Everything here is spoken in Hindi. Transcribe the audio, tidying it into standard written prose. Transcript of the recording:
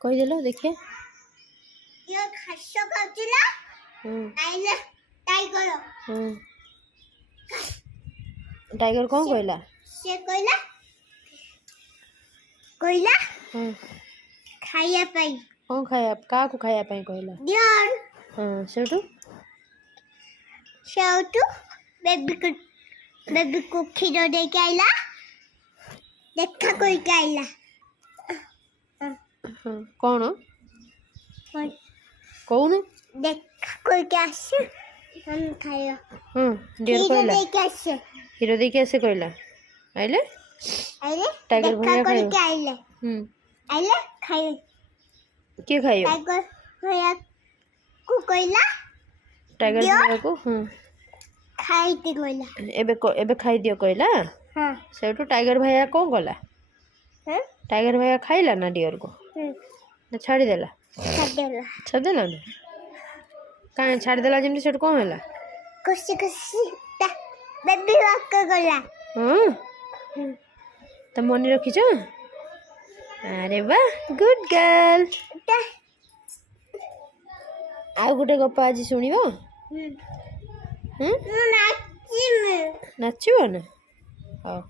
କହିଦେଲ ଦେଖିଆ। ଘାସ ଖାଉଥିଲା ଆଇଲା ଟାଇଗର। टाइगर कौन कहला? से कहला खाइया पाई। कौन खाया का को खाया पाई कहला? डियर। हां सेटू बेबी को खीर दे के आइला देखा कोई के आइला। कौन कौन देखा कोई के आसे हम खाइयो। डियर कहला दे के आसे खीर दे के आसे कहला आइले टाइगर भैया कोई के आइले आइले खाइयो के खाइयो टाइगर भैया को कहला टाइगर भैया को खाई दे कहला एबे खाई दियो कहला। हां सेटू टाइगर भैया कौन कहला? टाइगर भैया खाइला ना डियर को ना छाड़ी देला? छाड़ देला ना का छाड़ देला जेमती सेटू कौन होला? खुशी बेबी वाक गला। तो मनी रखीच? अरे वाह गुड गर्ल। आ गोटे गप आज शुणव? नाचब ना? हाँ